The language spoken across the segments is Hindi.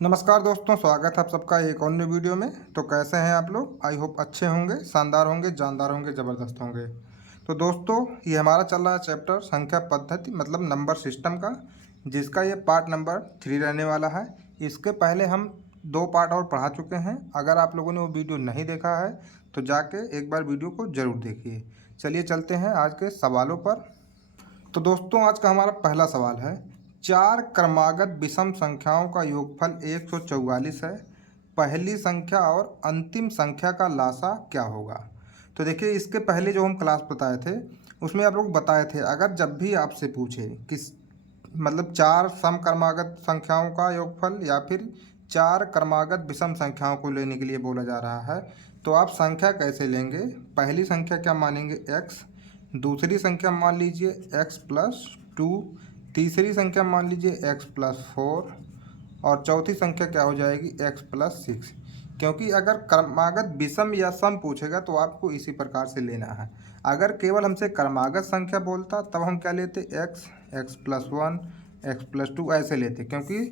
नमस्कार दोस्तों, स्वागत है आप सबका एक और न्यू वीडियो में। तो कैसे हैं आप लोग? आई होप अच्छे होंगे, शानदार होंगे, जानदार होंगे, ज़बरदस्त होंगे। तो दोस्तों, ये हमारा चल रहा है चैप्टर संख्या पद्धति मतलब नंबर सिस्टम का, जिसका ये पार्ट नंबर 3 रहने वाला है। इसके पहले हम 2 पार्ट और पढ़ा चुके हैं। अगर आप लोगों ने वो वीडियो नहीं देखा है तो जाके एक बार वीडियो को ज़रूर देखिए। चलिए चलते हैं आज के सवालों पर। तो दोस्तों, आज का हमारा पहला सवाल है, चार क्रमागत विषम संख्याओं का योगफल 144 है। पहली संख्या और अंतिम संख्या का लासा क्या होगा? तो देखिए, इसके पहले जो हम क्लास बताए थे उसमें आप लोग बताए थे, अगर जब भी आपसे पूछे किस मतलब चार सम क्रमागत संख्याओं का योगफल या फिर चार क्रमागत विषम संख्याओं को लेने के लिए बोला जा रहा है, तो आप संख्या कैसे लेंगे? पहली संख्या क्या मानेंगे? x। दूसरी संख्या मान लीजिए x+2। तीसरी संख्या मान लीजिए x+4। और चौथी संख्या क्या हो जाएगी? x+6। क्योंकि अगर क्रमागत विषम या सम पूछेगा तो आपको इसी प्रकार से लेना है। अगर केवल हमसे क्रमागत संख्या बोलता तब हम क्या लेते? x, x+1, x+2 ऐसे लेते, क्योंकि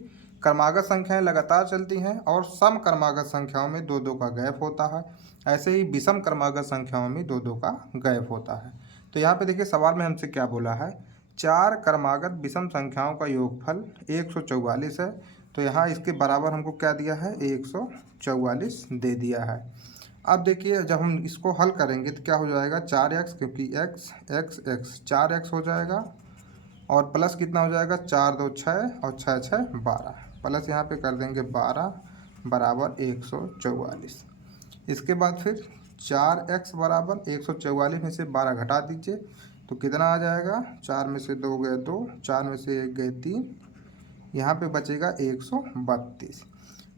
क्रमागत संख्याएं लगातार चलती हैं और सम क्रमागत संख्याओं में दो दो का गैप होता है। ऐसे ही विषम क्रमागत संख्याओं में दो दो का गैप होता है। तो यहाँ पे देखिए, सवाल में हमसे क्या बोला है, चार क्रमागत विषम संख्याओं का योगफल 144 है। तो यहाँ इसके बराबर हमको क्या दिया है? 144 दे दिया है। अब देखिए, जब हम इसको हल करेंगे तो क्या हो जाएगा? 4x, क्योंकि x x x 4x हो जाएगा। और प्लस कितना हो जाएगा? 4 2 6 और 6 6 12। प्लस यहाँ पे कर देंगे 12 बराबर 144। इसके बाद फिर 4x बराबर 144 में से 12 घटा दीजिए तो कितना आ जाएगा? 4 में से 2 गए 2, 4 में से 1 गए 3, यहाँ पे बचेगा 132।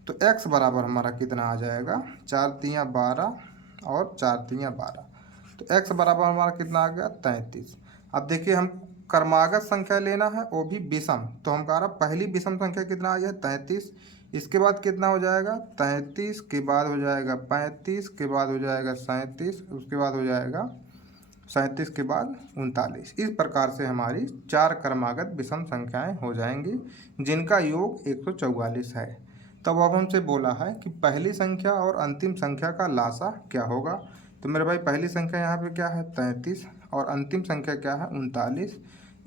तो x बराबर हमारा कितना आ जाएगा? 4 तियाँ 12 और 4 तियाँ 12। तो x बराबर हमारा कितना आ गया? 33। अब देखिए, हम क्रमागत संख्या लेना है, वो भी विषम। तो हम कह रहा पहली विषम संख्या कितना आ गया? 33। इसके बाद कितना हो जाएगा? 33 के बाद हो जाएगा 35 के बाद हो जाएगा 37, उसके बाद हो जाएगा 37 के बाद 39। इस प्रकार से हमारी चार क्रमागत विषम संख्याएं हो जाएंगी जिनका योग 144 है। तब अब हमसे बोला है कि पहली संख्या और अंतिम संख्या का लासा क्या होगा। तो मेरे भाई, पहली संख्या यहाँ पे क्या है? 33। और अंतिम संख्या क्या है? 39।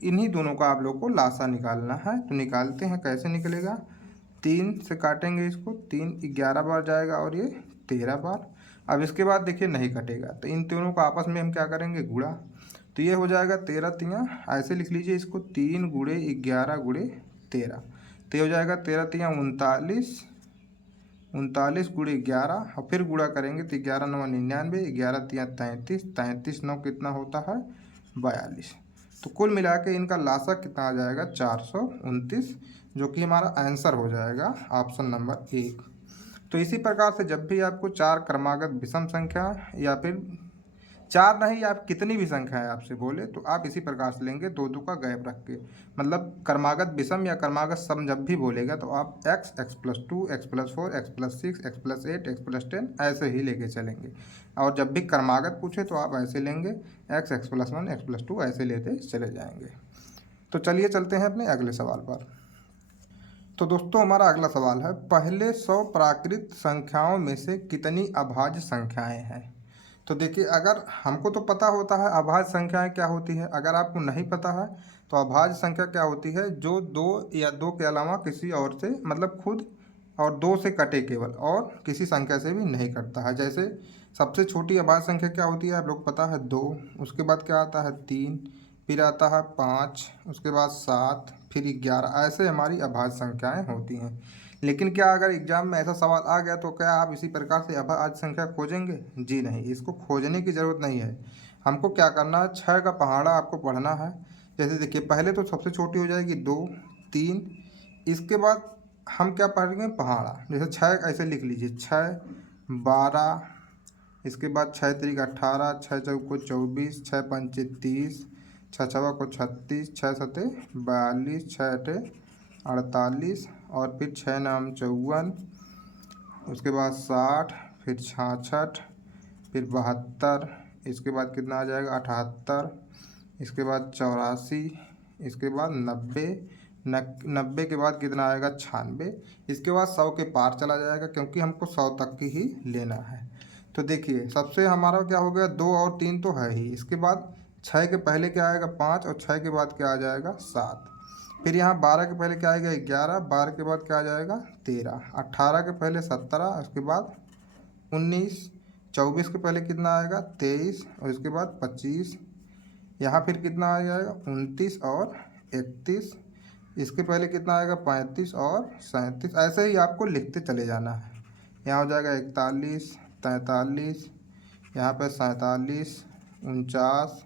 इन्हीं दोनों का आप लोग को लासा निकालना है। तो निकालते हैं, कैसे निकलेगा? 3 से काटेंगे इसको, 3 11 बार जाएगा और ये 13 बार। अब इसके बाद देखिए नहीं कटेगा, तो इन तीनों को आपस में हम क्या करेंगे? गुणा। तो ये हो जाएगा 13 तियाँ, ऐसे लिख लीजिए इसको, 3 गुणे 11 गुणे 13। तो ये हो जाएगा 13 तियाँ 39, 39 गुणे 11 और फिर गुणा करेंगे तो 11 9 99, 11 तियाँ 33, 33 9 कितना होता है? 42। तो कुल मिला के इनका लासा कितना आ जाएगा? 429, जो कि हमारा आंसर हो जाएगा ऑप्शन नंबर 1। तो इसी प्रकार से जब भी आपको चार क्रमागत विषम संख्या या फिर चार नहीं, आप कितनी भी संख्या है आपसे बोले तो आप इसी प्रकार से लेंगे, दो दो का गैप रख के। मतलब क्रमागत विषम या क्रमागत सम जब भी बोलेगा तो आप x, x+2, x+4, x+6, x+8, x+10 ऐसे ही लेके चलेंगे। और जब भी क्रमागत पूछे तो आप ऐसे लेंगे, x, x+1, x+2 ऐसे लेते चले जाएंगे। तो चलिए चलते हैं अपने अगले सवाल पर। तो दोस्तों, हमारा अगला सवाल है, पहले 100 प्राकृत संख्याओं में से कितनी अभाज्य संख्याएं हैं? तो देखिए, अगर हमको तो पता होता है अभाज्य संख्याएं क्या होती है। अगर आपको नहीं पता है तो अभाज्य संख्या क्या होती है? जो दो या दो के अलावा किसी और से मतलब खुद और दो से कटे केवल, और किसी संख्या से भी नहीं कटता है। जैसे सबसे छोटी अभाज्य संख्या क्या होती है आप लोग पता है? 2। उसके बाद क्या आता है? 3। फिर आता है 5, उसके बाद 7, फिर 11। ऐसे हमारी अभाज्य संख्याएं होती हैं। लेकिन क्या अगर एग्जाम में ऐसा सवाल आ गया तो क्या आप इसी प्रकार से अभाज्य संख्या खोजेंगे? जी नहीं, इसको खोजने की ज़रूरत नहीं है। हमको क्या करना है? 6 का पहाड़ा आपको पढ़ना है। जैसे देखिए, पहले तो सबसे छोटी हो जाएगी 2, 3। इसके बाद हम क्या पढ़ेंगे? पहाड़ा। जैसे 6 ऐसे लिख लीजिए, 6 12। इसके बाद 6 तिरिक 18, 6 चौको 24, 6 पंचे 30, 6 छवा को 36, 6 सते 42, 6 अठे 48 और फिर 6 नाम 54। उसके बाद 60, फिर 66, फिर 72। इसके बाद कितना आ जाएगा? 78। इसके बाद 84। इसके बाद 90, 90 के बाद कितना आएगा 96। इसके बाद 100 के पार चला जाएगा क्योंकि हमको 100 तक की ही लेना है। तो देखिए सबसे हमारा क्या हो गया 2 और 3 तो है ही। इसके बाद 6 के पहले क्या आएगा 5 और 6 के बाद क्या आ जाएगा 7। फिर यहाँ 12 के पहले क्या आएगा 11, 12 के बाद क्या आ जाएगा 13, 18 के पहले 17, उसके बाद 19, 24 के पहले कितना आएगा 23 और इसके बाद 25। यहाँ फिर कितना आ जाएगा 29 और 31। इसके पहले कितना आएगा 35 और 37। ऐसे ही आपको लिखते चले जाना है। यहाँ हो जाएगा 41, 43, यहाँ पे 47, 49,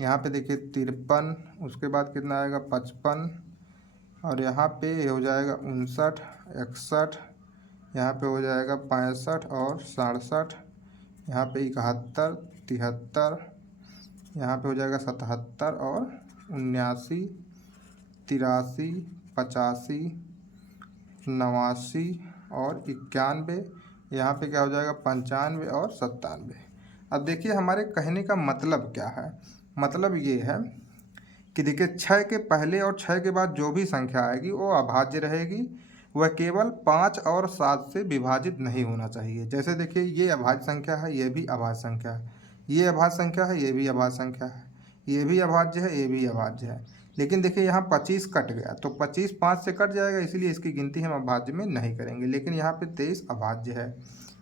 यहाँ पे देखिए 53, उसके बाद कितना आएगा 55 और यहाँ पे हो जाएगा 59, 61, यहाँ पे हो जाएगा 65 और 67, यहाँ पे 71, 73, यहाँ पे हो जाएगा 77 और 79, 83, 85, 89 और 91। यहाँ पे क्या हो जाएगा 95 और 97। अब देखिए हमारे कहने का मतलब क्या है। मतलब ये है कि देखिए 6 के पहले और 6 के बाद जो भी संख्या आएगी वो अभाज्य रहेगी। वह केवल 5 और 7 से विभाजित नहीं होना चाहिए। जैसे देखिए ये अभाज्य संख्या है, ये भी अभाज्य संख्या है, ये अभाज्य संख्या है, ये भी अभाज्य संख्या है, ये भी अभाज्य है, ये भी अभाज्य है। लेकिन देखिए यहाँ 25 कट गया तो 25 5 से कट जाएगा, इसलिए इसकी गिनती हम अभाज्य में नहीं करेंगे। लेकिन यहाँ पे 23 अभाज्य है,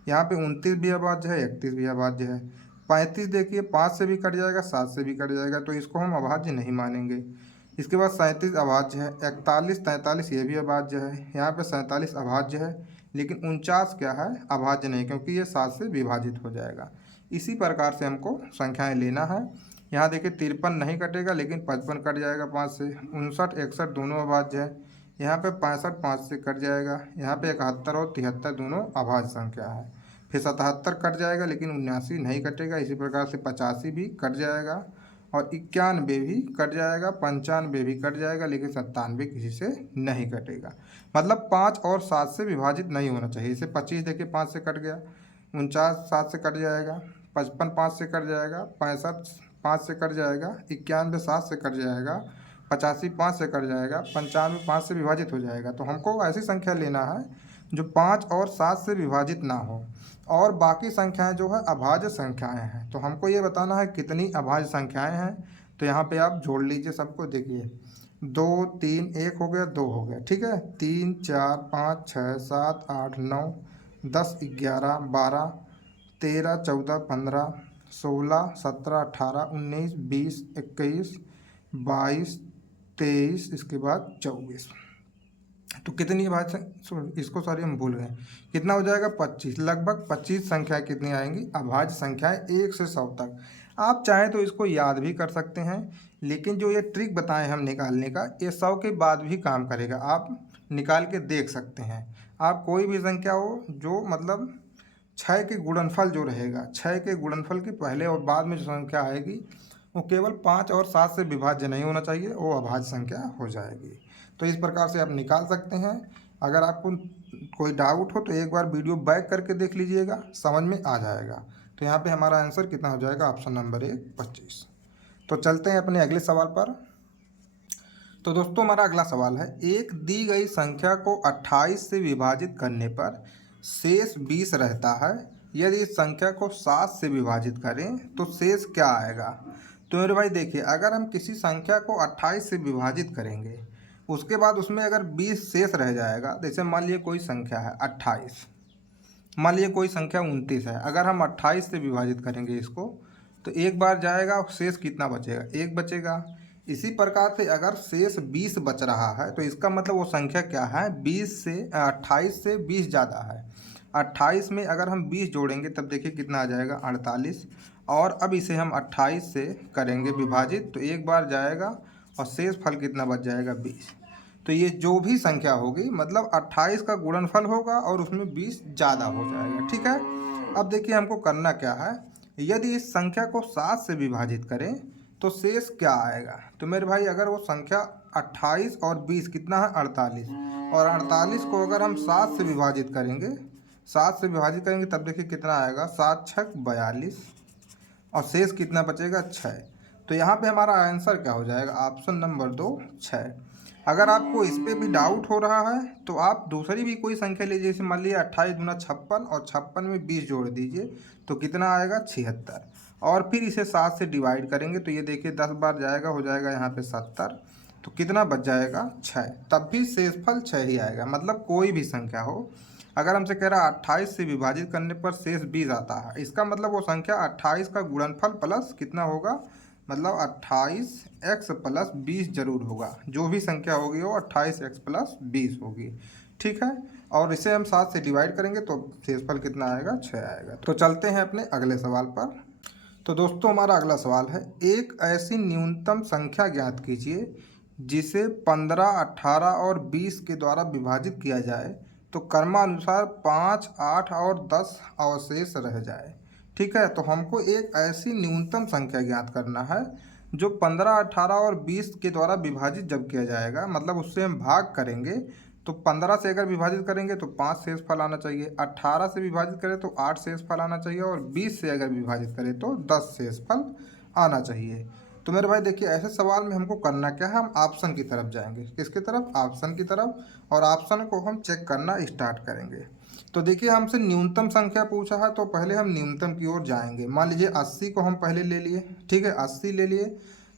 यहाँ पे 29 भी अभाज्य है, 31 भी अभाज्य है। 35 देखिए 5 से भी कट जाएगा, 7 से भी कट जाएगा, तो इसको हम अभाज्य नहीं मानेंगे। इसके बाद 37 अभाज्य है, 41 43 ये भी अभाज्य है, यहाँ पे 47 अभाज्य है। लेकिन 49 क्या है अभाज्य नहीं, क्योंकि ये 7 से विभाजित हो जाएगा। इसी प्रकार से हमको संख्याएं लेना है। यहाँ देखिए 53 नहीं कटेगा, लेकिन 55 कट जाएगा 5 से। 59 61 दोनों अभाज्य है। यहाँ पे 65 5 से कट जाएगा। यहाँ पे 71 और 73 दोनों अभाज्य संख्या है। फिर 77 कट जाएगा, लेकिन 79 नहीं कटेगा। इसी प्रकार से 85 भी कट जाएगा और 91 भी कट जाएगा, 95 भी कट जाएगा, लेकिन 97 किसी से नहीं कटेगा। मतलब 5 और 7 से विभाजित नहीं होना चाहिए। इसे 25 देखिए 5 से कट गया, 49 7 से कट जाएगा, 55 5 से कट जाएगा, 65 5 से कट जाएगा, 91 7 से कट जाएगा, 85 5 से कट जाएगा, 95 5 से विभाजित हो जाएगा। तो हमको ऐसी संख्या लेना है जो 5 और 7 से विभाजित ना हो, और बाकी संख्याएं जो है अभाज्य संख्याएं हैं। तो हमको ये बताना है कितनी अभाज्य संख्याएं हैं। तो यहाँ पे आप जोड़ लीजिए सबको। देखिए 2 3 1 हो गया, 2 हो गया, ठीक है। 3 4 5 6 7 8 9 10 11 12 13 14 15 16 17 18 19 20 21 22 23, इसके बाद 24। तो कितनी अभाज्य इसको सॉरी हम भूल गए, कितना हो जाएगा 25। लगभग 25 संख्याएं कितनी आएंगी अभाज्य संख्याएं 1 से 100 तक। आप चाहें तो इसको याद भी कर सकते हैं, लेकिन जो ये ट्रिक बताएं हम निकालने का, ये 100 के बाद भी काम करेगा। आप निकाल के देख सकते हैं। आप कोई भी संख्या हो जो मतलब 6 के गुणनफल जो रहेगा, 6 के गुणनफल के पहले और बाद में जो संख्या आएगी वो केवल 5 और 7 से विभाज्य नहीं होना चाहिए, वो अभाज्य संख्या हो जाएगी। तो इस प्रकार से आप निकाल सकते हैं। अगर आपको कोई डाउट हो तो एक बार वीडियो बैक करके देख लीजिएगा, समझ में आ जाएगा। तो यहाँ पे हमारा आंसर कितना हो जाएगा, ऑप्शन नंबर 1 25। तो चलते हैं अपने अगले सवाल पर। तो दोस्तों हमारा अगला सवाल है, एक दी गई संख्या को 28 से विभाजित करने पर शेष 20 रहता है। यदि इस संख्या को 7 से विभाजित करें तो शेष क्या आएगा। तो मेरे भाई देखिए, अगर हम किसी संख्या को 28 से विभाजित करेंगे, उसके बाद उसमें अगर 20 शेष रह जाएगा, जैसे मान लीजिए कोई संख्या है 28, मान लीजिए कोई संख्या 29 है, अगर हम 28 से विभाजित करेंगे इसको, तो एक बार जाएगा, शेष कितना बचेगा, 1 बचेगा। इसी प्रकार से अगर शेष 20 बच रहा है तो इसका मतलब वो संख्या क्या है, 28 से 20 ज़्यादा है। 28 में अगर हम 20 जोड़ेंगे तब देखिए कितना आ जाएगा 48, और अब इसे हम 28 से करेंगे विभाजित, तो एक बार जाएगा और शेष फल कितना बच जाएगा 20। तो ये जो भी संख्या होगी मतलब 28 का गुणनफल होगा और उसमें 20 ज़्यादा हो जाएगा, ठीक है। अब देखिए हमको करना क्या है, यदि इस संख्या को 7 से विभाजित करें तो शेष क्या आएगा। तो मेरे भाई अगर वो संख्या 28 और 20 कितना है 48, और 48 को अगर हम 7 से विभाजित करेंगे, 7 से विभाजित करेंगे तब देखिए कितना आएगा, 7 6 42, और शेष कितना बचेगा 6। तो यहाँ पे हमारा आंसर क्या हो जाएगा, ऑप्शन नंबर 2 6। अगर आपको इस पे भी डाउट हो रहा है तो आप दूसरी भी कोई संख्या लीजिए, जैसे मान लीजिए 28 दूना 56 और 56 में 20 जोड़ दीजिए तो कितना आएगा 76। और फिर इसे 7 से डिवाइड करेंगे तो ये देखिए 10 बार जाएगा, हो जाएगा यहाँ पे 70, तो कितना बच जाएगा 6। तब भी शेषफल 6 ही आएगा। मतलब कोई भी संख्या हो, अगर हमसे कह रहा है 28 से विभाजित करने पर शेष 20 आता है, इसका मतलब वो संख्या 28 का गुणनफल प्लस कितना होगा, मतलब 28x प्लस 20 जरूर होगा। जो भी संख्या होगी वो 28x प्लस 20 होगी, ठीक है। और इसे हम 7 से डिवाइड करेंगे तो शेषफल कितना आएगा 6 आएगा। तो चलते हैं अपने अगले सवाल पर। तो दोस्तों हमारा अगला सवाल है, एक ऐसी न्यूनतम संख्या ज्ञात कीजिए जिसे 15, 18 और 20 के द्वारा विभाजित किया जाए तो क्रमानुसार 5, 8 और 10 अवशेष रह जाए। ठीक है, तो हमको एक ऐसी न्यूनतम संख्या ज्ञात करना है जो 15, 18 और 20 के द्वारा विभाजित जब किया जाएगा, मतलब उससे हम भाग करेंगे तो 15 से अगर विभाजित करेंगे तो 5 शेषफल आना चाहिए, 18 से विभाजित करें तो 8 शेषफल आना चाहिए, और 20 से अगर विभाजित करें तो 10 शेषफल आना चाहिए। तो मेरे भाई देखिए, ऐसे सवाल में हमको करना क्या है, हम ऑप्शन की तरफ जाएंगे। किसकी तरफ? ऑप्शन की तरफ। और ऑप्शन को हम चेक करना स्टार्ट करेंगे। तो देखिए, हमसे न्यूनतम संख्या पूछा है तो पहले हम न्यूनतम की ओर जाएंगे। मान लीजिए 80 को हम पहले ले लिए, ठीक है, 80 ले लिए।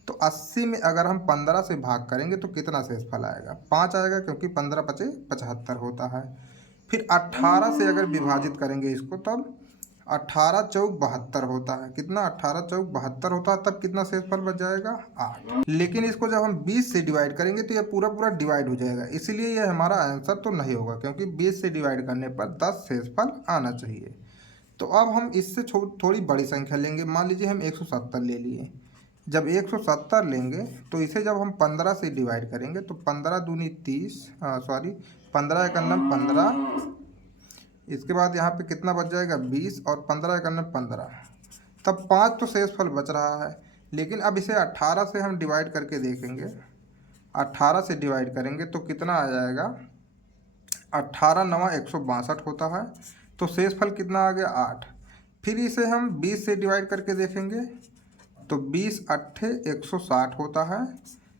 तो 80 में अगर हम 15 से भाग करेंगे तो कितना शेषफल आएगा? 5 आएगा, क्योंकि 15 पचे 75 होता है। फिर 18 से अगर विभाजित करेंगे इसको तब 18 चौक 72 होता है। कितना? 18 चौक 72 होता है। तब कितना शेषफल बच जाएगा? 8। लेकिन इसको जब हम 20 से डिवाइड करेंगे तो यह पूरा पूरा डिवाइड हो जाएगा, इसीलिए यह हमारा आंसर तो नहीं होगा, क्योंकि 20 से डिवाइड करने पर 10 शेषफल आना चाहिए। तो अब हम इससे थोड़ी बड़ी संख्या लेंगे। मान लीजिए हम 170 ले लिए। जब 170 लेंगे तो इसे जब हम 15 से डिवाइड करेंगे तो 15 दूनी 30, सॉरी 15 एकन्नम 15, इसके बाद यहाँ पे कितना बच जाएगा 20, और 15 एकन्नम 15, तब 5 तो शेषफल बच रहा है। लेकिन अब इसे 18 से हम डिवाइड करके देखेंगे। 18 से डिवाइड करेंगे तो कितना आ जाएगा? 18 नवा 162 होता है। तो शेषफल कितना आ गया? 8। फिर इसे हम 20 से डिवाइड करके देखेंगे तो 20 अट्ठे 160 होता है।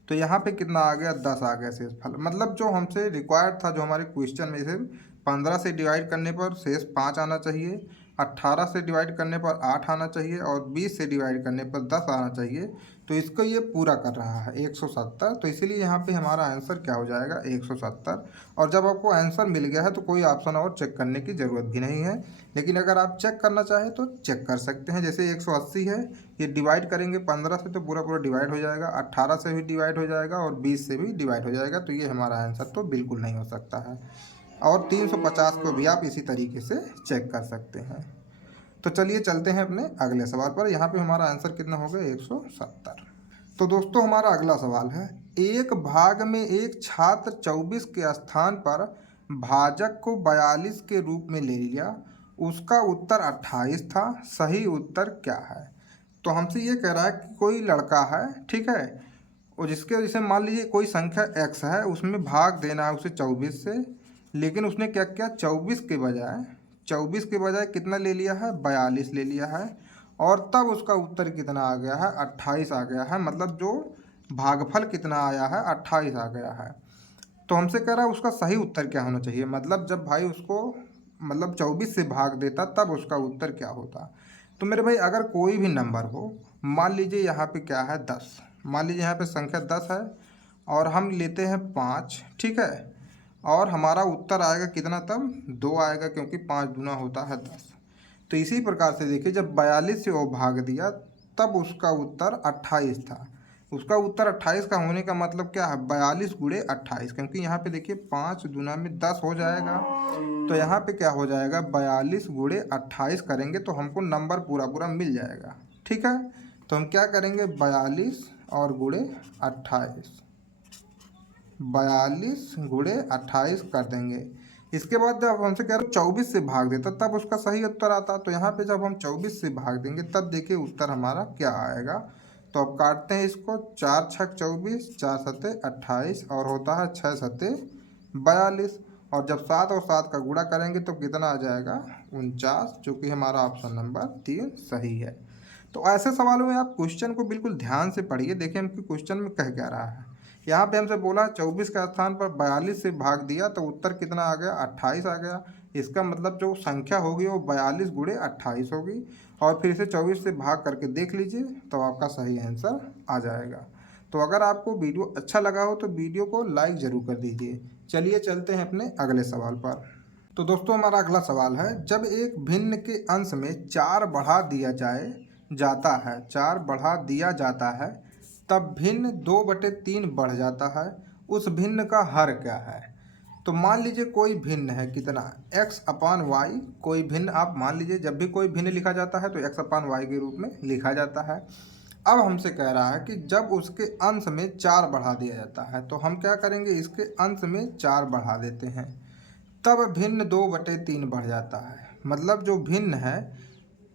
तो यहाँ पे कितना आ गया? 10 आ गया शेषफल। मतलब जो हमसे रिक्वायर्ड था, जो हमारे क्वेश्चन में से 15 से डिवाइड करने पर शेष 5 आना चाहिए, 18 से डिवाइड करने पर 8 आना चाहिए, और 20 से डिवाइड करने पर 10 आना चाहिए। तो इसको ये पूरा कर रहा है 170। तो इसीलिए यहाँ पे हमारा आंसर क्या हो जाएगा? 170। और जब आपको आंसर मिल गया है तो कोई ऑप्शन और चेक करने की ज़रूरत भी नहीं है। लेकिन अगर आप चेक करना चाहें तो चेक कर सकते हैं। जैसे 180 है, ये डिवाइड करेंगे 15 से तो पूरा पूरा डिवाइड हो जाएगा, 18 से भी डिवाइड हो जाएगा, और 20 से भी डिवाइड हो जाएगा। तो ये हमारा आंसर तो बिल्कुल नहीं हो सकता है। और 350 को भी आप इसी तरीके से चेक कर सकते हैं। तो चलिए चलते हैं अपने अगले सवाल पर। यहाँ पे हमारा आंसर कितना हो गया? 170। तो दोस्तों हमारा अगला सवाल है, एक भाग में एक छात्र 24 के स्थान पर भाजक को 42 के रूप में ले लिया, उसका उत्तर 28 था, सही उत्तर क्या है? तो हमसे ये कह रहा है कि कोई लड़का है, ठीक है, और जिसके जैसे मान लीजिए कोई संख्या x है, उसमें भाग देना है उसे 24 से, लेकिन उसने क्या किया? 24 के बजाय कितना ले लिया है? 42 ले लिया है। और तब उसका उत्तर कितना आ गया है? 28 आ गया है। मतलब जो भागफल कितना आया है? 28 आ गया है। तो हमसे कह रहा है उसका सही उत्तर क्या होना चाहिए। मतलब जब भाई उसको 24 से भाग देता तब उसका उत्तर क्या होता। तो मेरे भाई अगर कोई भी नंबर हो, मान लीजिए यहाँ पे क्या है 10, मान लीजिए यहाँ पे संख्या 10 है, और हम लेते हैं 5, ठीक है, और हमारा उत्तर आएगा कितना? तब 2 आएगा, क्योंकि 5 दूना होता है 10। तो इसी प्रकार से देखिए, जब 42 से वो भाग दिया तब उसका उत्तर 28 था। उसका उत्तर 28 का होने का मतलब क्या है? 42 गुणे 28, क्योंकि यहाँ पे देखिए 5 दूना में 10 हो जाएगा। तो यहाँ पे क्या हो जाएगा? 42 गुणे 28 करेंगे तो हमको नंबर पूरा पूरा मिल जाएगा, ठीक है। तो हम क्या करेंगे? 42 और गुणे 28, 42 गुणे 28 कर देंगे। इसके बाद जब हमसे कह रहे 24 से भाग देता तब उसका सही उत्तर आता। तो यहाँ पे जब हम 24 से भाग देंगे तब देखिए उत्तर हमारा क्या आएगा। तो अब काटते हैं इसको, 4 छक 24, 4 सत्ते 28, और होता है 6 सत्ते 42। और जब 7 और 7 का गुणा करेंगे तो कितना आ जाएगा? 49, जो कि हमारा ऑप्शन नंबर 3 सही है। तो ऐसे सवालों में आप क्वेश्चन को बिल्कुल ध्यान से पढ़िए, देखिए हम क्वेश्चन में कह क्या रहा है। यहाँ पे हमसे बोला 24 का स्थान पर 42 से भाग दिया तो उत्तर कितना आ गया, 28 आ गया। इसका मतलब जो संख्या होगी वो 42 गुणे 28 होगी। और फिर इसे 24 से भाग करके देख लीजिए तो आपका सही आंसर आ जाएगा। तो अगर आपको वीडियो अच्छा लगा हो तो वीडियो को लाइक ज़रूर कर दीजिए। चलिए चलते हैं अपने अगले सवाल पर। तो दोस्तों हमारा अगला सवाल है, जब एक भिन्न के अंश में 4 बढ़ा दिया जाता है, 4 बढ़ा दिया जाता है, तब भिन्न 2/3 बढ़ जाता है, उस भिन्न का हर क्या है। तो मान लीजिए कोई भिन्न है कितना, x/y। कोई भिन्न आप मान लीजिए जब भी कोई भिन्न लिखा जाता है तो x/y के रूप में लिखा जाता है। अब हमसे कह रहा है कि जब उसके अंश में 4 बढ़ा दिया जाता है तो हम क्या करेंगे, इसके अंश में 4 बढ़ा देते हैं, तब भिन्न 2/3 बढ़ जाता है। मतलब जो भिन्न है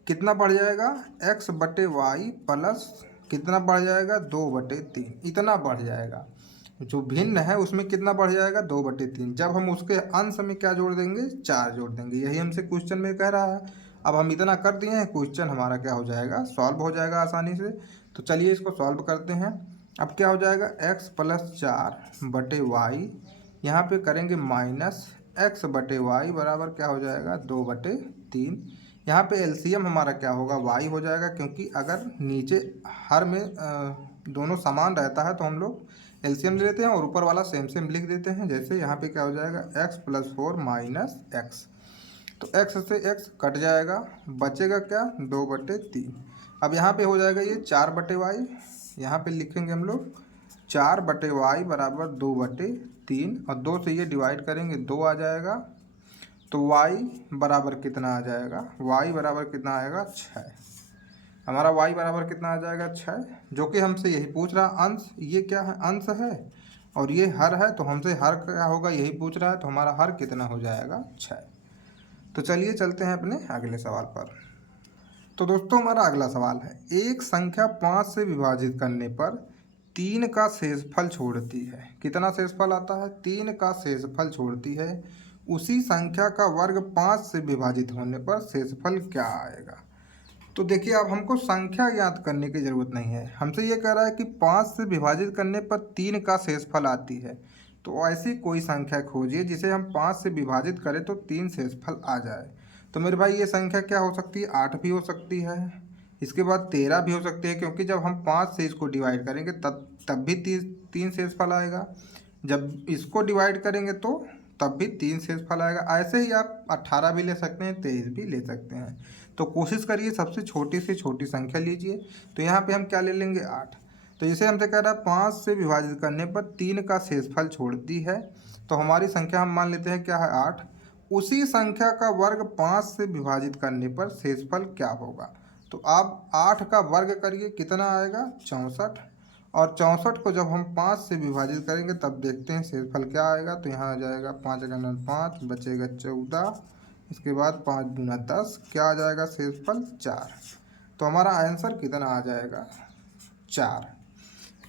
कितना बढ़ जाएगा, x/y प्लस कितना बढ़ जाएगा, 2/3, इतना बढ़ जाएगा। जो भिन्न है उसमें कितना बढ़ जाएगा, 2/3। जब हम उसके अंश में क्या जोड़ देंगे, 4 जोड़ देंगे। यही हमसे क्वेश्चन में कह रहा है। अब हम इतना कर दिए हैं, क्वेश्चन हमारा क्या हो जाएगा, सॉल्व हो जाएगा आसानी से। तो चलिए इसको सॉल्व करते हैं। अब क्या हो जाएगा, x+4/y, यहाँ पे करेंगे माइनस x/y बराबर क्या हो जाएगा, 2/3। यहाँ पे एलसीएम हमारा क्या होगा, y हो जाएगा, क्योंकि अगर नीचे हर में दोनों समान रहता है तो हम लोग एलसीएम ले लेते हैं और ऊपर वाला सेम सेम लिख देते हैं। जैसे यहाँ पे क्या हो जाएगा, x+4 माइनस x। तो x से x कट जाएगा, बचेगा क्या, 2/3। अब यहाँ पे हो जाएगा ये 4/y, यहाँ पे लिखेंगे हम लोग 4/y बराबर 2/3, और 2 से ये डिवाइड करेंगे 2 आ जाएगा। तो y बराबर कितना आ जाएगा, y बराबर कितना आएगा, 6। हमारा y बराबर कितना आ जाएगा, 6, जो कि हमसे यही पूछ रहा। अंश ये क्या है, अंश है, और ये हर है, तो हमसे हर क्या होगा यही पूछ रहा है। तो हमारा हर कितना हो जाएगा, 6। तो चलिए चलते हैं अपने अगले सवाल पर। तो दोस्तों हमारा अगला सवाल है, एक संख्या 5 से विभाजित करने पर 3 का शेषफल छोड़ती है। कितना शेषफल आता है, 3 का शेषफल छोड़ती है। उसी संख्या का वर्ग 5 से विभाजित होने पर शेषफल क्या आएगा। तो देखिए अब हमको संख्या याद करने की ज़रूरत नहीं है। हमसे ये कह रहा है कि 5 से विभाजित करने पर 3 का शेषफल आती है। तो ऐसी कोई संख्या खोजिए जिसे हम 5 से विभाजित करें तो 3 शेषफल आ जाए। तो मेरे भाई ये संख्या क्या हो सकती है, 8 भी हो सकती है, इसके बाद 13 भी हो सकती है, क्योंकि जब हम 5 से इसको डिवाइड करेंगे तब भी 3 शेषफल आएगा। जब इसको डिवाइड करेंगे तो तब भी 3 शेषफल आएगा। ऐसे ही आप 18 भी ले सकते हैं, 23 भी ले सकते हैं। तो कोशिश करिए सबसे छोटी से छोटी संख्या लीजिए। तो यहाँ पे हम क्या ले लेंगे, 8। तो इसे हमसे कह रहा है 5 से विभाजित करने पर 3 का शेषफल छोड़ती है। तो हमारी संख्या हम मान लेते हैं क्या है, 8। उसी संख्या का वर्ग 5 से विभाजित करने पर शेषफल क्या होगा। तो आप 8 का वर्ग करिए, कितना आएगा, 64। और 64 को जब हम 5 से विभाजित करेंगे तब देखते हैं शेषफल क्या आएगा। तो यहाँ आ जाएगा 5×5 बचेगा 14, इसके बाद 5 दूना 10, क्या आ जाएगा शेषफल, 4। तो हमारा आंसर कितना आ जाएगा, 4।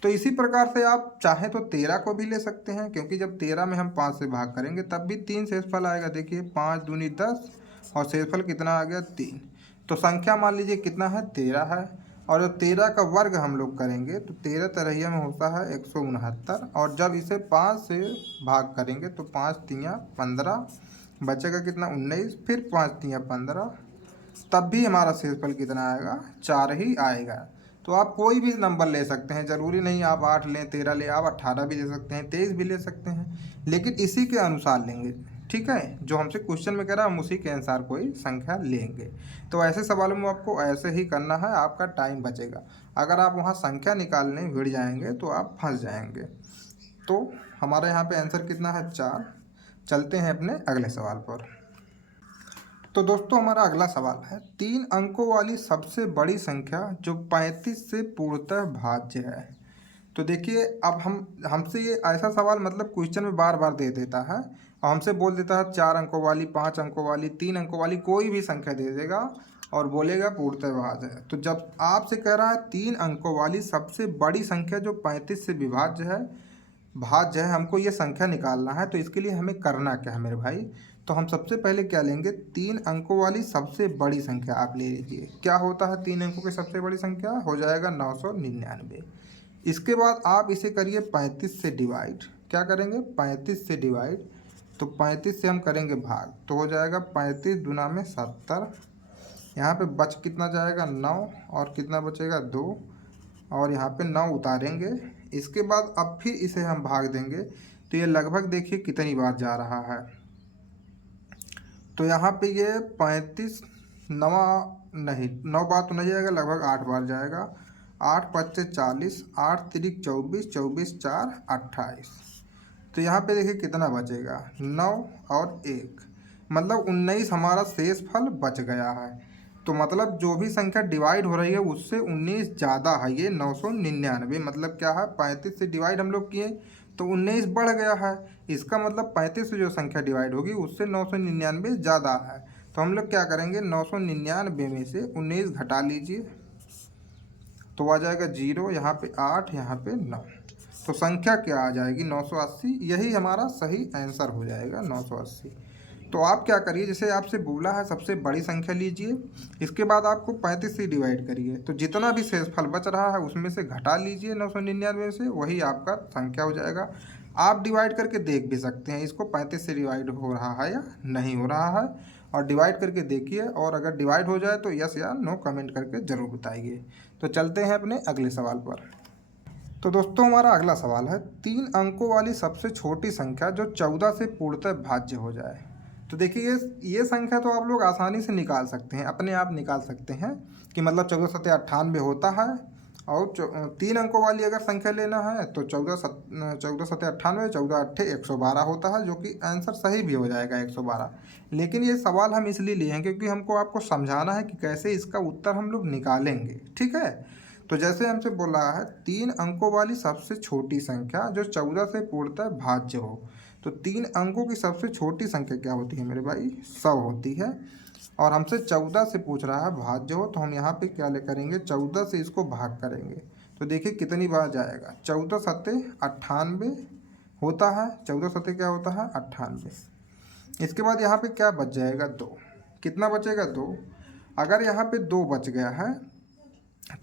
तो इसी प्रकार से आप चाहें तो 13 को भी ले सकते हैं, क्योंकि जब 13 में हम 5 से भाग करेंगे तब भी 3 शेषफल आएगा। देखिए 5 दूनी 10 और शेषफल कितना आ गया, 3। तो संख्या मान लीजिए कितना है, 13 है। और जब 13 का वर्ग हम लोग करेंगे तो 13 तरहिया में होता है 169, और जब इसे 5 से भाग करेंगे तो 5 तियाँ 15, बचेगा कितना, 19, फिर 5 तियाँ 15, तब भी हमारा शेषफल कितना आएगा, 4 ही आएगा। तो आप कोई भी नंबर ले सकते हैं, ज़रूरी नहीं आप 8 लें, 13 लें, आप 18 भी ले सकते हैं, 23 भी ले सकते हैं, लेकिन इसी के अनुसार लेंगे। ठीक है, जो हमसे क्वेश्चन में कह रहा है हम उसी के अनुसार कोई संख्या लेंगे। तो ऐसे सवालों में आपको ऐसे ही करना है, आपका टाइम बचेगा। अगर आप वहाँ संख्या निकालने भिड़ जाएंगे तो आप फंस जाएंगे। तो हमारे यहाँ पे आंसर कितना है, 4। चलते हैं अपने अगले सवाल पर। तो दोस्तों हमारा अगला सवाल है, 3 अंकों वाली सबसे बड़ी संख्या जो 35 से पूर्णतः भाज्य है। तो देखिए अब हमसे ये ऐसा सवाल मतलब क्वेश्चन में बार बार दे देता है, और हमसे बोल देता है 4 अंकों वाली, 5 अंकों वाली, 3 अंकों वाली, कोई भी संख्या दे देगा और बोलेगा पूर्णतः भाज्य है। तो जब आपसे कह रहा है 3 अंकों वाली सबसे बड़ी संख्या जो 35 से विभाज्य है, भाज्य है, हमको ये संख्या निकालना है, तो इसके लिए हमें करना क्या है मेरे भाई। तो हम सबसे पहले क्या लेंगे, 3 अंकों वाली सबसे बड़ी संख्या आप ले लीजिए। क्या होता है 3 अंकों की सबसे बड़ी संख्या, हो जाएगा 999। इसके बाद आप इसे करिए 35 से डिवाइड। क्या करेंगे? 35 से डिवाइड। तो 35 से हम करेंगे भाग, तो हो जाएगा 35 दूना में 70। यहाँ पे बच कितना जाएगा? 9। और कितना बचेगा? 2। और यहाँ पे 9 उतारेंगे। इसके बाद अब फिर इसे हम भाग देंगे, तो ये लगभग देखिए कितनी बार जा रहा है। तो यहाँ पे ये 35 नवा नहीं, 9 बार तो नहीं जाएगा, लगभग 8 बार जाएगा। 8 पच्चे 40, 8 तिरिक 24, 24 4 28। तो यहाँ पे देखिए कितना बचेगा? 9 और 1, मतलब 19 हमारा शेष फल बच गया है। तो मतलब जो भी संख्या डिवाइड हो रही है उससे 19 ज़्यादा है ये 999। मतलब क्या है? 35 से डिवाइड हम लोग किए तो 19 बढ़ गया है। इसका मतलब 35 से जो संख्या डिवाइड होगी उससे 999 ज़्यादा है। तो हम लोग क्या करेंगे? 999 में से 19 घटा लीजिए, तो आ जाएगा 0, यहाँ पे 8, यहाँ पे 9। तो संख्या क्या आ जाएगी? 980। यही हमारा सही आंसर हो जाएगा, 980। तो आप क्या करिए, जैसे आपसे बोला है सबसे बड़ी संख्या लीजिए, इसके बाद आपको 35 से डिवाइड करिए, तो जितना भी शेषफल बच रहा है उसमें से घटा लीजिए 999 से, वही आपका संख्या हो जाएगा। आप डिवाइड करके देख भी सकते हैं इसको 35 से डिवाइड हो रहा है या नहीं हो रहा है, और डिवाइड करके देखिए, और अगर डिवाइड हो जाए तो यस या नो कमेंट करके ज़रूर बताइए। तो चलते हैं अपने अगले सवाल पर। तो दोस्तों हमारा अगला सवाल है, 3 अंकों वाली सबसे छोटी संख्या जो 14 से पूर्णतः भाज्य हो जाए। तो देखिए ये संख्या तो आप लोग आसानी से निकाल सकते हैं, अपने आप निकाल सकते हैं कि मतलब 14 सत्ते 98 होता है। और 3 अंकों वाली अगर संख्या लेना है तो 14 सत्ते 98, 14 अट्ठे 112 होता है, जो कि आंसर सही भी हो जाएगा 112। लेकिन ये सवाल हम इसलिए लिए हैं क्योंकि हमको आपको समझाना है कि कैसे इसका उत्तर हम लोग निकालेंगे, ठीक है। तो जैसे हमसे बोला है 3 अंकों वाली सबसे छोटी संख्या जो 14 से पूर्णतः भाज्य हो, तो 3 अंकों की सबसे छोटी संख्या क्या होती है मेरे भाई? 100 होती है। और हमसे 14 से पूछ रहा है भाज्य हो, तो हम यहाँ पे क्या ले करेंगे? 14 से इसको भाग करेंगे, तो देखिए कितनी बार जाएगा? 14 सत्ते 98 होता है। 14 सत्ते क्या होता है? 98। इसके बाद यहाँ पे क्या बच जाएगा? 2। कितना बचेगा? 2। अगर यहाँ पे 2 बच गया है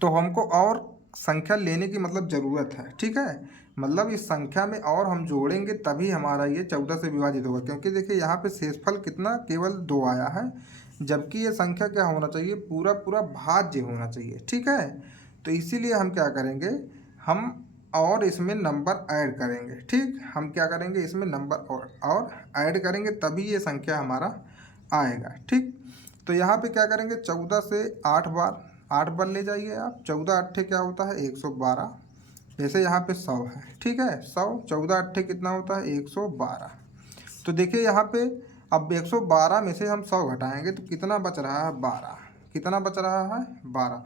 तो हमको और संख्या लेने की मतलब ज़रूरत है, ठीक है। मतलब इस संख्या में और हम जोड़ेंगे तभी हमारा ये 14 से विभाजित होगा, क्योंकि देखिए यहाँ पे शेषफल कितना? केवल 2 आया है, जबकि ये संख्या क्या होना चाहिए? पूरा पूरा भाज्य होना चाहिए, ठीक है। तो इसीलिए हम क्या करेंगे? हम और इसमें नंबर ऐड करेंगे, ठीक। हम क्या करेंगे? इसमें नंबर और ऐड करेंगे तभी ये संख्या हमारा आएगा, ठीक। तो यहाँ पे क्या करेंगे? 14 से 8 बार, 8 बार ले जाइए आप। 14 अट्ठे क्या होता है? 112। जैसे यहाँ पे 100 है, ठीक है। 100 14 अट्ठे कितना होता है? 112। तो देखिए यहाँ पे अब 112 में से हम 100 घटाएंगे तो कितना बच रहा है? 12। कितना बच रहा है? 12।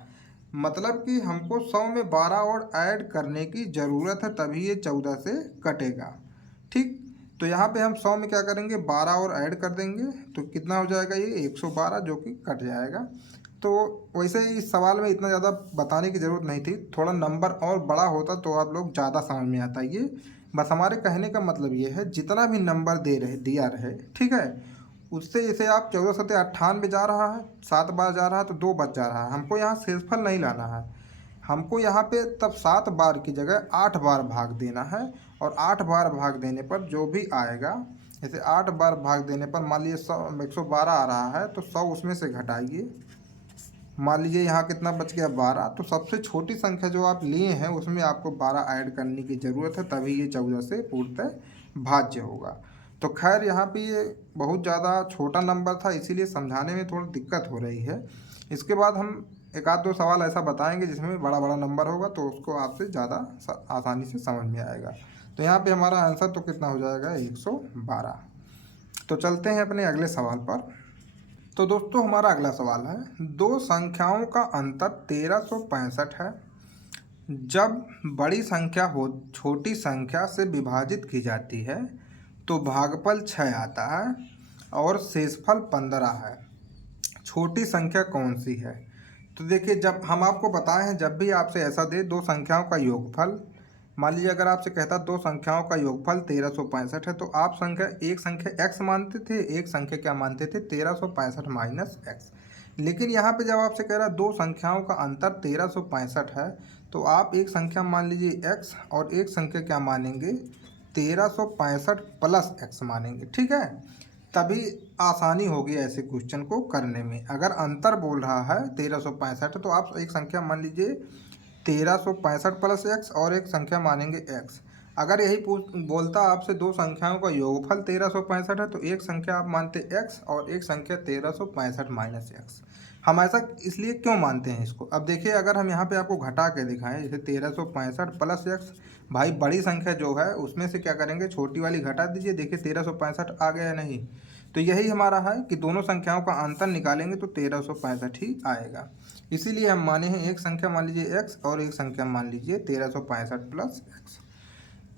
मतलब कि हमको 100 में 12 और ऐड करने की ज़रूरत है, तभी ये 14 से कटेगा, ठीक। तो यहाँ पे हम 100 में क्या करेंगे? 12 और ऐड कर देंगे, तो कितना हो जाएगा? ये 112, जो कि कट जाएगा। तो वैसे ही इस सवाल में इतना ज़्यादा बताने की ज़रूरत नहीं थी, थोड़ा नंबर और बड़ा होता तो आप लोग ज़्यादा समझ में आता। ये बस हमारे कहने का मतलब ये है, जितना भी नंबर दिया रहे, ठीक है, उससे जैसे आप 14 सत्ते 98 जा रहा है, 7 बार जा रहा है तो 2 बच जा रहा है। हमको यहाँ शेषफल नहीं लाना है, हमको यहाँ पे तब 7 बार की जगह 8 बार भाग देना है। और 8 बार भाग देने पर जो भी आएगा, जैसे 8 बार भाग देने पर मान लीजिए 112 आ रहा है तो 100 उसमें से घटाइए, मान लीजिए यहाँ कितना बच गया? 12। तो सबसे छोटी संख्या जो आप लिए हैं उसमें आपको 12 ऐड करने की ज़रूरत है, तभी ये 14 से पूर्णतः भाज्य होगा। तो खैर यहाँ पे ये बहुत ज़्यादा छोटा नंबर था, इसीलिए समझाने में थोड़ी दिक्कत हो रही है। इसके बाद हम एक आध दो सवाल ऐसा बताएंगे जिसमें बड़ा बड़ा नंबर होगा, तो उसको आपसे ज़्यादा आसानी से समझ में आएगा। तो यहाँ पे हमारा आंसर तो कितना हो जाएगा? 112। तो चलते हैं अपने अगले सवाल पर। तो दोस्तों हमारा अगला सवाल है, 2 संख्याओं का अंतर 1365 है। जब बड़ी संख्या हो छोटी संख्या से विभाजित की जाती है तो भागफल 6 आता है और शेषफल 15 है। छोटी संख्या कौन सी है? तो देखिए, जब हम आपको बताए हैं, जब भी आपसे ऐसा दे 2 संख्याओं का योगफल, मान लीजिए अगर आपसे कहता 2 संख्याओं का योगफल 1365 है, तो आप एक संख्या x मानते थे, एक संख्या क्या मानते थे? 1365 माइनस x। लेकिन यहाँ पे जब आपसे कह रहा है 2 संख्याओं का अंतर 1365 है, तो आप एक संख्या मान लीजिए x और एक संख्या क्या मानेंगे 1365 प्लस x मानेंगे, ठीक है। तभी आसानी होगी ऐसे क्वेश्चन को करने में। अगर अंतर बोल रहा है 1365 तो आप एक संख्या मान लीजिए 1365 प्लस x और एक संख्या मानेंगे x। अगर यही बोलता आपसे दो संख्याओं का योगफल 1365 है तो एक संख्या आप मानते x और एक संख्या 1365 माइनस x। हम ऐसा इसलिए क्यों मानते हैं इसको, अब देखिए अगर हम यहाँ पे आपको घटा के दिखाएं जैसे 1365 प्लस x, भाई बड़ी संख्या जो है उसमें से क्या करेंगे छोटी वाली घटा दीजिए, देखिए 1365 आ गया नहीं। तो यही हमारा है कि दोनों संख्याओं का अंतर निकालेंगे तो 1365 ही आएगा। इसीलिए हम माने हैं एक संख्या मान लीजिए x और एक संख्या मान लीजिए 1365 प्लस x।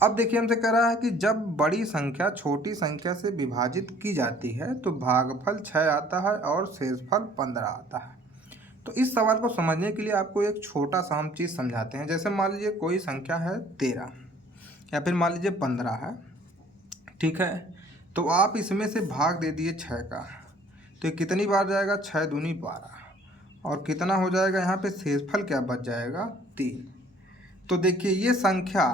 अब देखिए हमसे कह रहा है कि जब बड़ी संख्या छोटी संख्या से विभाजित की जाती है तो भागफल 6 आता है और शेषफल 15 आता है। तो इस सवाल को समझने के लिए आपको एक छोटा सा हम चीज़ समझाते हैं। जैसे मान लीजिए कोई संख्या है 13 या फिर मान लीजिए 15 है, ठीक है। तो आप इसमें से भाग दे दिए 6 का, तो ये कितनी बार जाएगा 6 दूनी 12 और कितना हो जाएगा यहाँ पे शेषफल क्या बच जाएगा 3। तो देखिए ये संख्या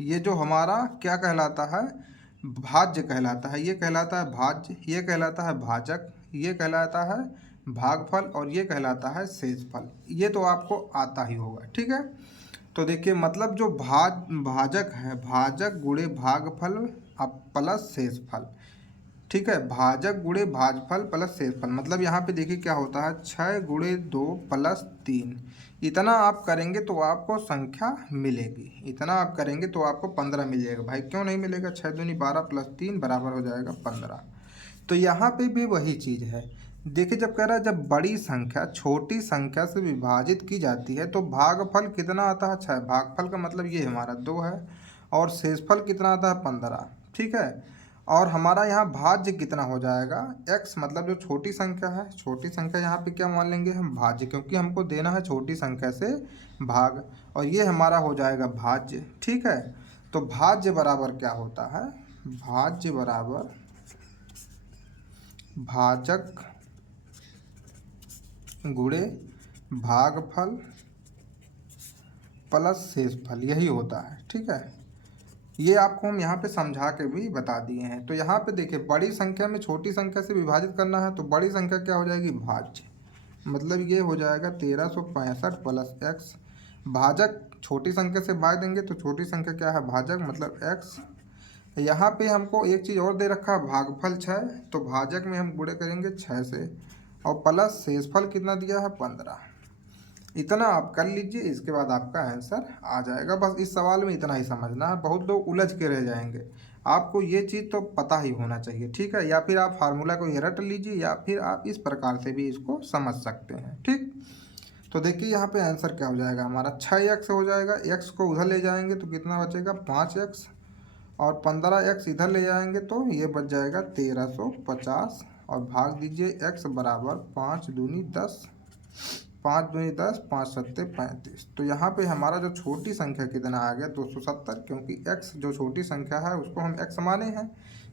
ये जो हमारा क्या कहलाता है भाज्य कहलाता है, ये कहलाता है भाज्य, ये कहलाता है भाजक, ये कहलाता है भागफल और ये कहलाता है शेषफल। ये तो आपको आता ही होगा, ठीक है। तो देखिए मतलब जो भाजक है भाजक गुणे भागफल अब प्लस शेषफल, ठीक है। भाजक गुणे भाजफल प्लस शेषफल मतलब यहाँ पे देखिए क्या होता है 6 गुणे 2 प्लस 3। इतना आप करेंगे तो आपको संख्या मिलेगी, इतना आप करेंगे तो आपको 15 मिल जाएगा। भाई क्यों नहीं मिलेगा, 6 दूनी 12 प्लस 3 बराबर हो जाएगा 15। तो यहाँ पे भी वही चीज़ है। देखिए जब कह रहा है जब बड़ी संख्या छोटी संख्या से विभाजित की जाती है तो भागफल कितना आता है 6, भागफल का मतलब ये हमारा 2 है और शेषफल कितना आता है 15, ठीक है। और हमारा यहाँ भाज्य कितना हो जाएगा x, मतलब जो छोटी संख्या है छोटी संख्या यहाँ पे क्या मान लेंगे हम भाज्य, क्योंकि हमको देना है छोटी संख्या से भाग और ये हमारा हो जाएगा भाज्य, ठीक है। तो भाज्य बराबर क्या होता है, भाज्य बराबर भाजक गुणे भागफल प्लस शेषफल, यही होता है, ठीक है। ये आपको हम यहाँ पे समझा के भी बता दिए हैं। तो यहाँ पे देखिए बड़ी संख्या में छोटी संख्या से विभाजित करना है तो बड़ी संख्या क्या हो जाएगी भाज्य, मतलब ये हो जाएगा 1365 प्लस x। भाजक छोटी संख्या से भाग देंगे तो छोटी संख्या क्या है भाजक मतलब x। यहाँ पे हमको एक चीज़ और दे रखा है भागफल 6, तो भाजक में हम गुणे करेंगे 6 से और प्लस शेषफल कितना दिया है 15। इतना आप कर लीजिए, इसके बाद आपका आंसर आ जाएगा। बस इस सवाल में इतना ही समझना है, बहुत लोग उलझ के रह जाएंगे। आपको ये चीज़ तो पता ही होना चाहिए, ठीक है। या फिर आप फार्मूला को ये रट लीजिए या फिर आप इस प्रकार से भी इसको समझ सकते हैं, ठीक। तो देखिए यहाँ पे आंसर क्या हो जाएगा हमारा 6x हो जाएगा। x को उधर ले जाएंगे तो कितना बचेगा 5x और 15x इधर ले जाएंगे तो ये बच जाएगा 1350 और भाग दीजिए x बराबर 5 दूनी 10, 5 दूनी 10, 5 सत्ते 35। तो यहाँ पे हमारा जो छोटी संख्या कितना आ गया 270, क्योंकि x जो छोटी संख्या है उसको हम x माने हैं।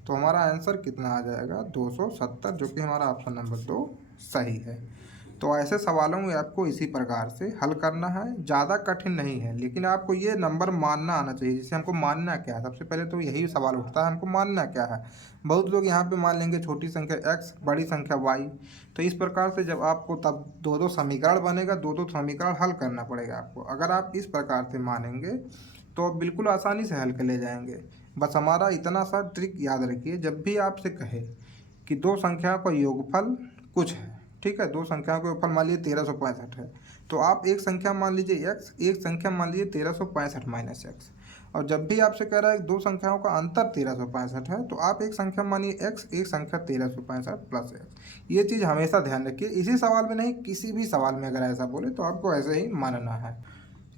तो हमारा आंसर कितना आ जाएगा 270, जो कि हमारा ऑप्शन नंबर 2 सही है। तो ऐसे सवालों में आपको इसी प्रकार से हल करना है, ज़्यादा कठिन नहीं है, लेकिन आपको ये नंबर मानना आना चाहिए। जैसे हमको मानना क्या है, सबसे पहले तो यही सवाल उठता है हमको मानना क्या है। बहुत लोग यहाँ पे मान लेंगे छोटी संख्या x बड़ी संख्या y। तो इस प्रकार से जब आपको तब दो दो समीकरण बनेगा, दो दो समीकरण हल करना पड़ेगा आपको। अगर आप इस प्रकार से मानेंगे तो आप बिल्कुल आसानी से हल कर ले जाएंगे। बस हमारा इतना सा ट्रिक याद रखिए, जब भी आपसे कहे कि दो संख्याओं का योगफल कुछ है, ठीक है, दो संख्याओं का योगफल मान लीजिए 1365 है, तो आप एक संख्या मान लीजिए x, एक संख्या मान लीजिए 1365 माइनस x। और जब भी आपसे कह रहा है दो संख्याओं का अंतर 1365 है तो आप एक संख्या मानिए x, एक संख्या 1365 प्लस x। ये चीज़ हमेशा ध्यान रखिए, इसी सवाल में नहीं किसी भी सवाल में अगर ऐसा बोले तो आपको ऐसे ही मानना है।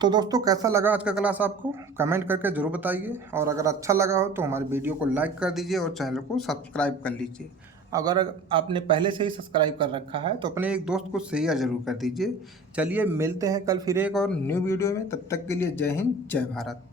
तो दोस्तों कैसा लगा आज का क्लास आपको कमेंट करके ज़रूर बताइए, और अगर अच्छा लगा हो तो हमारी वीडियो को लाइक कर दीजिए और चैनल को सब्सक्राइब कर लीजिए। अगर आपने पहले से ही सब्सक्राइब कर रखा है तो अपने एक दोस्त को शेयर ज़रूर कर दीजिए। चलिए मिलते हैं कल फिर एक और न्यू वीडियो में, तब तक के लिए जय हिंद जय भारत।